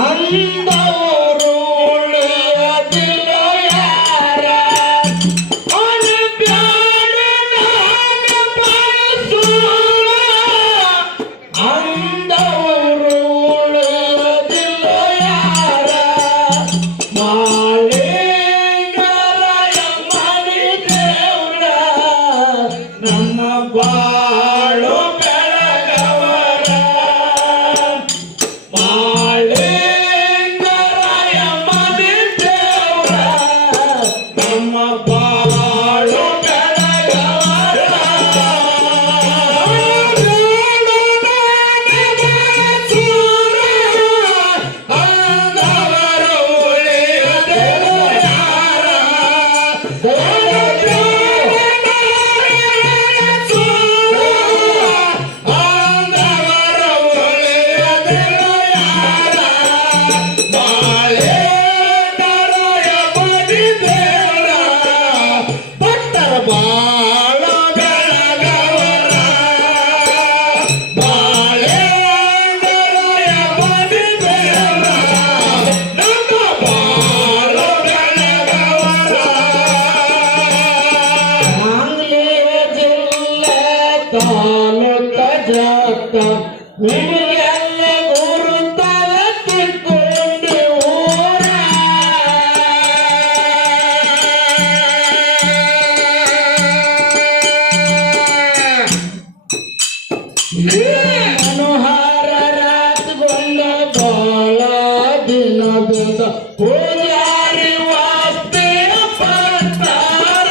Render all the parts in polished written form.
ಅಂದವರು ಉಳಿಯದಿಲ್ಲ ಯಾರ ಅನುಬ್ಯಾಡ ನಾನ ಬಳಸುವ ಅಂದವರು ಉಳಿಯದಿಲ್ಲ ಯಾರ ಮಾಳಿಂಗರಾಯ ಮನಿ ದೇವ್ರ ನಮ್ಮ ಬಾಳು ಬೆಳಗವರ ಮಾಳಿಂಗರಾಯ ಮನಿ ದೇವ್ರ ನಮ್ಮ ಬಾಳು ಬೆಳಗವರ ಸೂರ ಅಂದವರು ಉಳಿಯದಿಲ್ಲ ಯಾರ ಬಾಳ ಬೆಳಗವರ ಬಾಳೆಂದರಾಯ ಮನಿ ದೇವ್ರ ನಮ್ಮ ಬಾಳ ಬೆಳಗವರ ಸಾಂಗ್ಲಿ ಜಿಲ್ಲೆ ತಾಲೂಕ ಜತ್ತ ನಿಮಗೆಲ್ಲ ಗುರುತಲ ತಿಳ್ಕೊಂಡು ಊರ ಮನೋಹರ ರಾತ್ಗೊಂಡ ಬಾಳ ದಿನದಿಂದ ಪೂಜಾರಿ ವಾಸ್ತೆ ಪಡ್ತಾರ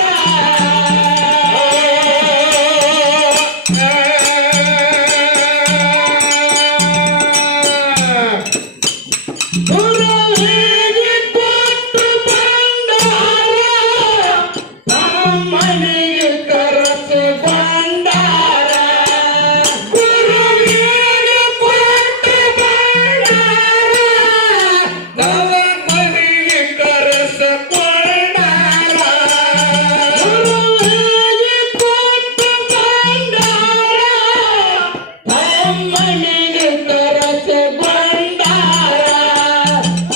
ಗುರುವಿಗೆ ಕೊಟ್ಟು ಬಂದಾರ ತಮ್ಮನಿಗೆ ಕರೆಸಿಕೊಂಡಾರ ಗುರುವಿಗೆ ಕೊಟ್ಟು ಬಂದಾರ ತಮ್ಮನಿಗೆ ಕರೆಸಿಕೊಂಡಾರ ಗುರುವಿಗೆ ಕೊಟ್ಟು ಬಂದಾರ ತಮ್ಮನಿಗೆ ಕರೆಸಿಕೊಂಡಾರ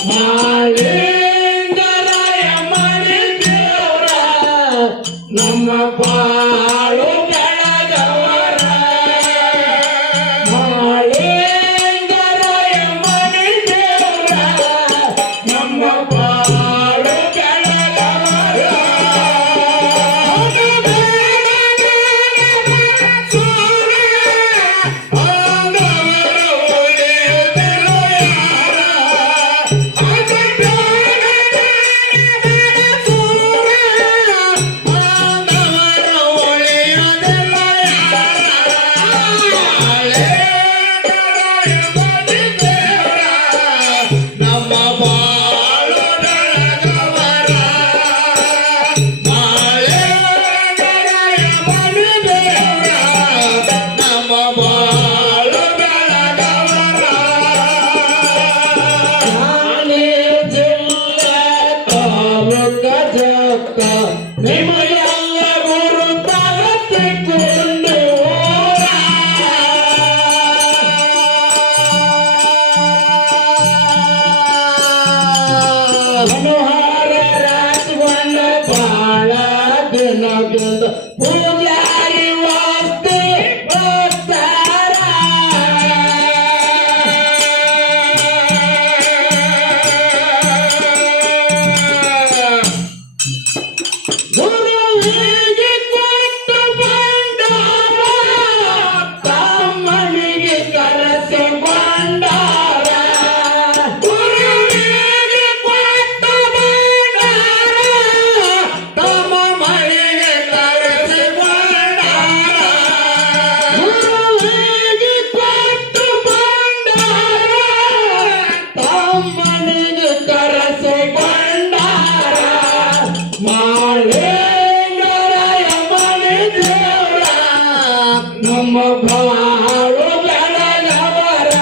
ಮಾಳಿಂಗರಾಯ ಮನಿ ದೇವ್ರ ನಮ್ಮ ಬಾಳು ಬೆಳಗವರ ಮಾಳಿಂಗರಾಯ ಮನಿ ದೇವ್ರ ನಮ್ಮ ಬಾಳು ಬೆಳಗವರ ಸೂರ ಅಂದವರು ಉಳಿಯದಿಲ್ಲ ಯಾರ ಸೂರ ಅಂದವರು ಉಳಿಯದಿಲ್ಲ ಯಾರ ಮನಿ ದೇವ್ರ ನಮ್ಮ ಬಾಳು ಬೆಳಗವರ ಮಾಳಿಂಗರಾಯ ಮನಿ ದೇವ್ರ ನಮ್ಮ ಬಾಳು ಬೆಳಗವರ ನಾನೇ ಜಿಲ್ಲೆ ತಾಲೂಕ ಜತ್ತ ನಿಮಗೆಲ್ಲ ಗುರುತಲ ತಿಳ್ಕೊಂಡು ಊರ ಮನೋಹರ ರಾಜಗೊಂಡ ಬಾಳ ದಿನದಿಂದ ಪೂಜಾರಿ ವಾಸ್ತೆ ಬರ್ತಾರ ಗುರುವಿಗೆ ಕೊಟ್ಟು ಬಂದಾರ ತಮ್ಮನಿಗೆ ಕರೆಸಿಕೊಂಡಾರ ಗುರುವಿಗೆ ಕೊಟ್ಟು ಬಂದಾರ ತಮ್ಮ ಮನೆಗೆ ಕರೆಸಿಕೊಂಡಾರ ಗುರುವಿಗೆ ಕೊಟ್ಟು ಬಂದಾರ ತಮ್ಮನಿಗೆ ಕರೆಸಿಕೊಂಡಾರ ಮಾಳಿಂಗರಾಯ ಮನಿ ದೇವ್ರ ನಮ್ಮ ಬಾಳು ಬೆಳಗವರ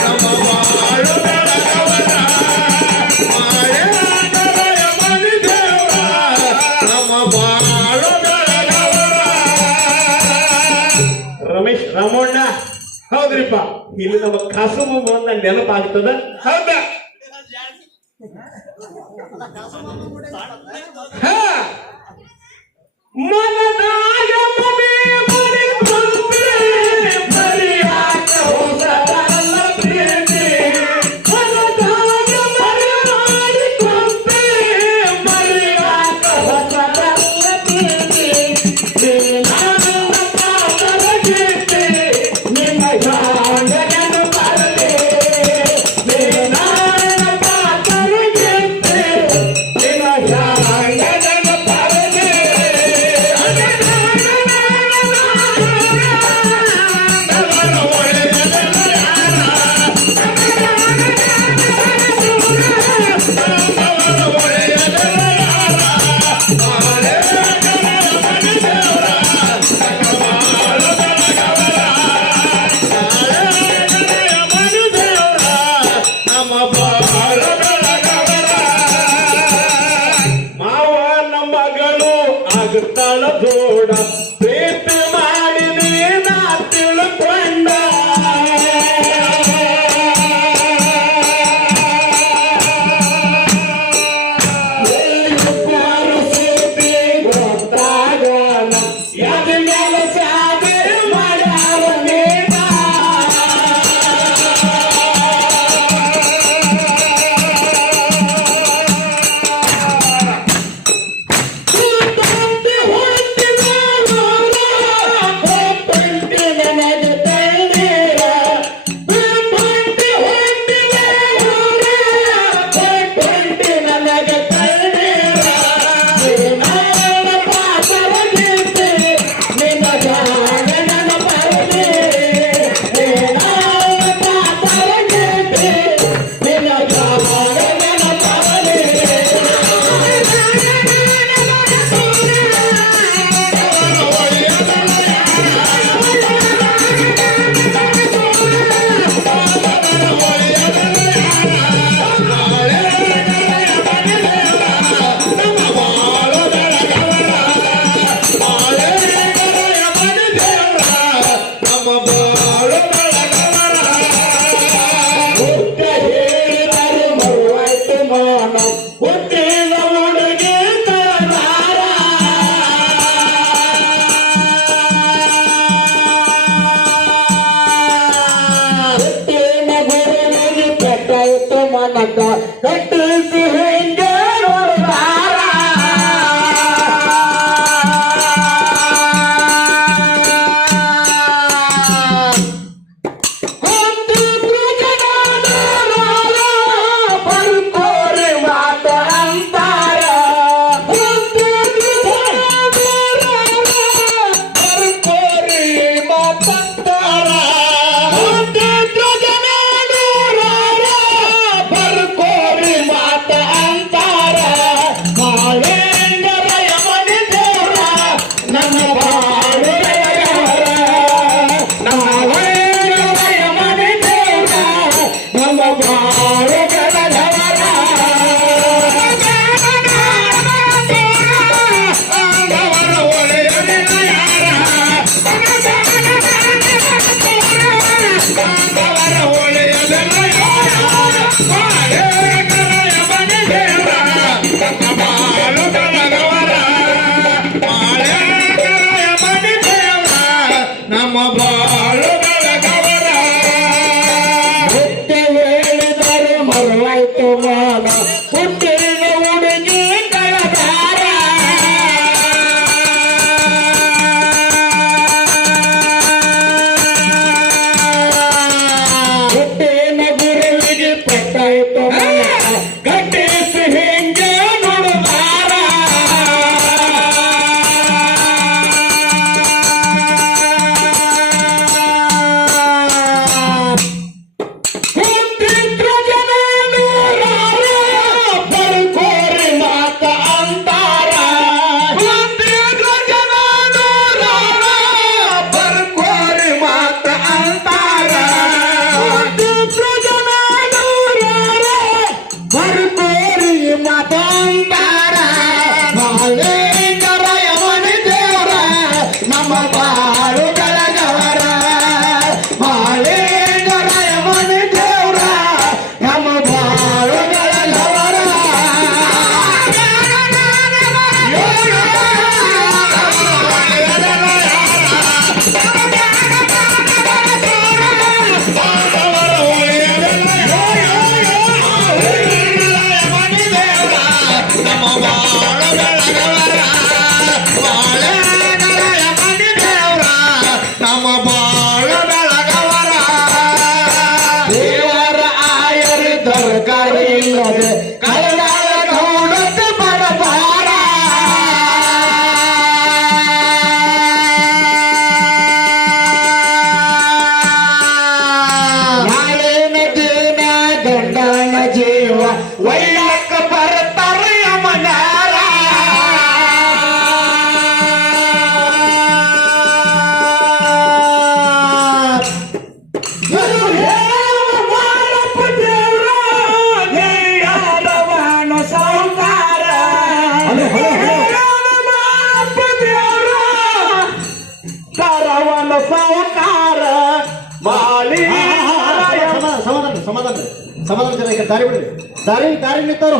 ನಮ್ಮ ಬಾಳು ಬೆಳಗವರ ಮಾಡ್ಯಾನರ ಯಮನಿ ದೇವ್ರ ನಮ್ಮ ಬಾಳು ಬೆಳಗವರ. ರಮೇಶ್ ರಾಮಣ್ಣ, ಹೌದ್ರಿಪ್ಪ, ಇಲ್ಲಿ ನಮ್ಮ ಕಾಸು ಬಂದ ನೆನಪಾಗ್ತದ. ಹೌದಾ? ಹಾ, ಮನದಾಗ ಮನೆ ಮಾಡಿಕೊಂಡ್ರೆ ಮರೆಯಾಕ ಹೊಸದಲ್ಲ ಪ್ರೀತಿ. ಮನದಾಗ ಮನೆ ಮಾಡಿಕೊಂಡ್ರೆ ಮರೆಯಾಕ ಹೊಸದಲ್ಲ ಪ್ರೀತಿ. ನನ್ನ ಪಾದದ ಗೀತೆ ನಿನ್ನ ಗಾಂಡನ ಬರಲಿ. ನನ್ನ ಪಾದದ ಗೀತೆ ನಿನ್ನ ಗಾಂಡನ ಬರಲಿ. ಮಾವ ನಮ್ಮ ಮಗಳು ಆಗುತ್ತಾಳ ಜೋಡ ಪ್ರೀತಿ ಮಾಡಿ ನೀನ ತಿಳ್ಕೊಂಡ. ಎಲ್ಲಿಗೂ ಸುದ್ದಿ ಗೊತ್ತಾಗಣ ಯಾದ ಮೇಲೆ ಸಾಧೆ ಮಾಡ್ಯಾರ ನೀನ. ಕಟ್ಟಿಸಿ ಹಿಂಗೆ ನೋಡ್ತಾರ. ಬರ್ಕೋರಿ ಮಾತ ಅಂತಾರ. ಬರ್ಕೋರಿ ಮಾತಂತಾರ. ಬರ್ಕೋರಿ ಮಾತ ಒಯ್ಯಕ್ಕ ಬರ್ತಾರ ಯಮನಾರ ಸಾವುಕಾರ ಮಾಳಿ ಸಮಾಧಾನ ಸಮಾಧಾನ ಸಮಾಧಾನ ಜನ ಈಗ ದಾರಿ ಬಿಡ್ರಿ ದಾರಿ ನಿಂತವ್ರು